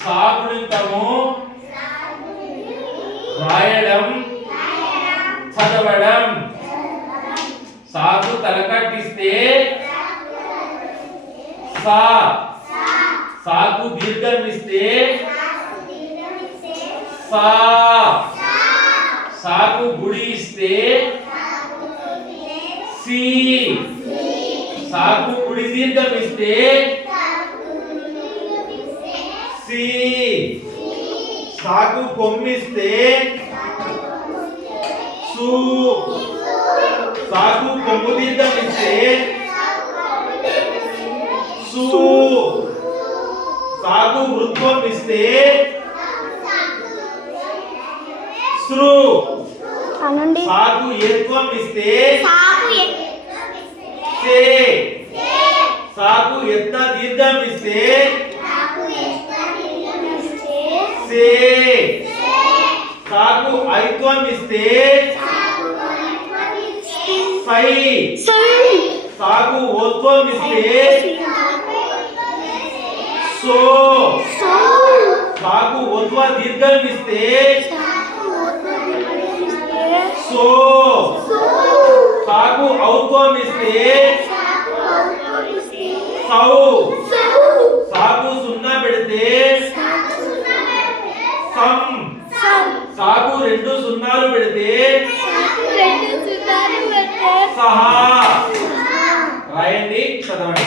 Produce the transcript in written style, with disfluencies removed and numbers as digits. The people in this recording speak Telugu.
సాగుణితము రాయడం చదవడం. సాగు తలకట్టిస్తే సా. సాగు దీర్ఘం ఇస్తే సా. సాగు గుడి ఇస్తే సి. సాగు గుడి దీర్ఘం ఇస్తే సి. సాగు కొమ్మిస్తే సు. సాగు కొమ్ము దీర్ఘం ఇస్తే సు. సాగు వృత్వం ఇస్తే సృ. సాగు ఏత్వం ఇస్తే సే. సాగు ఎత్త దీర్ఘం ఇస్తే సే. సాగు ఐత్వం ఇస్తే సై. సాగు ఓత్వం ఇస్తే సో. సాగు ఓత్వ దీర్ఘం ఇస్తే సో. సాగు ఔత్వం ఇస్తే సౌ. సాగు సున్నా పెడితే సం. సాగు రెండు సున్నాలు పెడితే సహా. రాయండి, చదవండి.